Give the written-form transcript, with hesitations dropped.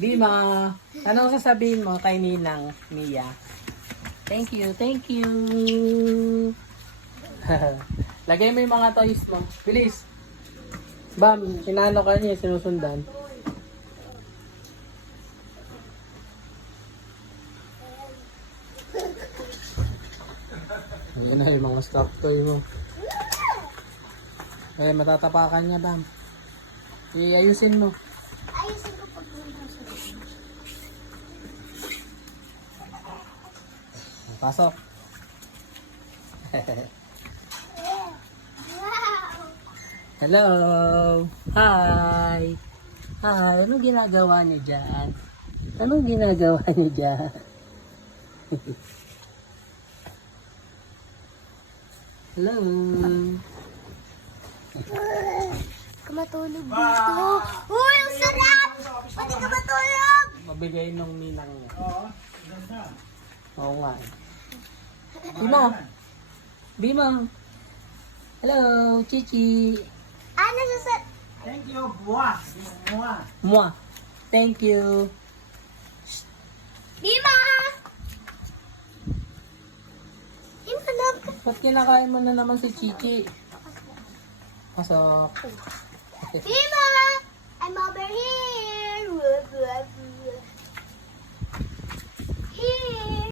Bima, anong sasabihin mo kay Ninang Mia? Thank you, thank you. Lagay mo yung mga toys mo. Bilis. Bam, sinalo ka niya, sinusundan. Ayan na yung mga stuffed toy mo. Eh, matatapakan niya, Bam. Iayusin mo. Ayusin ko pag pumasok. Pasok. Wow! Hello! Hi! Hi! Anong ginagawa niyo dyan? Anong ginagawa niyo dyan? Hello! Kumatulog dito. Uy, ang sarap! Pwede ka matulog! Mabigay nung ninang niya. Oo nga eh. Bima! Bima! Hello! Chichi! Ano sa... Thank you, buwas. Buwas. Mwah! Thank you! Bima! Bima, love ka. Ba't kinakain mo na naman si Chichi? Pasok! Bima! I'm over here!